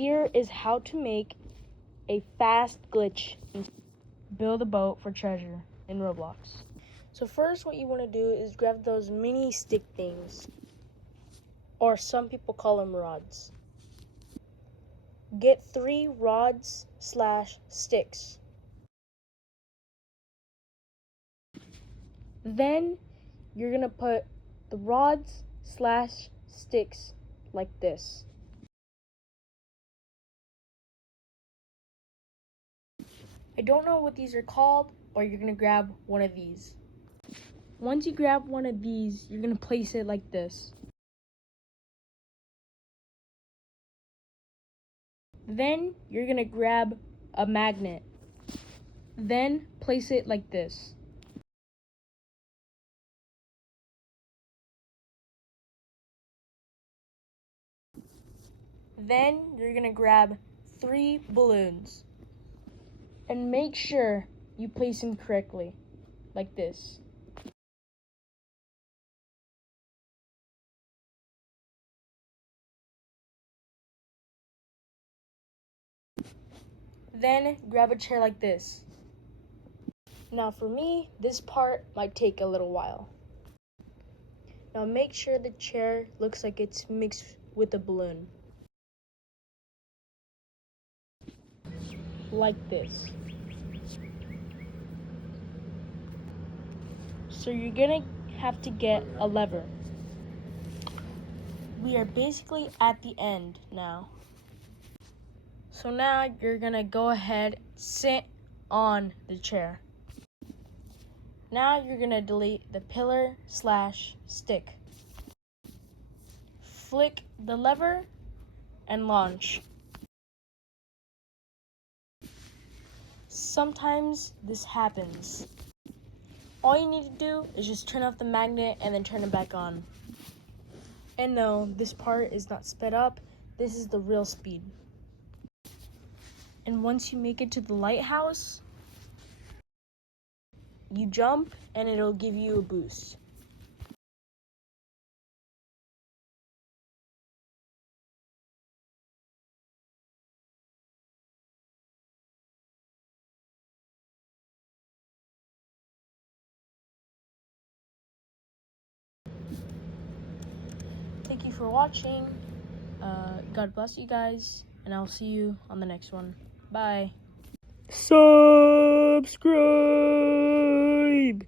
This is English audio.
here is how to make a fast glitch and build a boat for treasure in Roblox. So first what you want to do is grab those mini stick things, or some people call them rods. Get 3 rods/sticks. Then you're gonna put the rods/sticks like this. I don't know what these are called, but you're gonna grab one of these. Once you grab one of these, you're gonna place it like this. Then you're gonna grab a magnet. Then place it like this. Then you're gonna grab 3 balloons. And make sure you place them correctly, like this. Then grab a chair like this. Now for me, this part might take a little while. Now make sure the chair looks like it's mixed with a balloon. Like this. So you're gonna have to get a lever. We are basically at the end now. So now you're gonna go ahead, sit on the chair. Now you're gonna delete the pillar/stick. Flick the lever and launch. Sometimes this happens. All you need to do is just turn off the magnet and then turn it back on. And no, this part is not sped up. This is the real speed. And once you make it to the lighthouse, you jump and it'll give you a boost. Thank you for watching. God bless you guys, and I'll see you on the next one. Bye. Subscribe.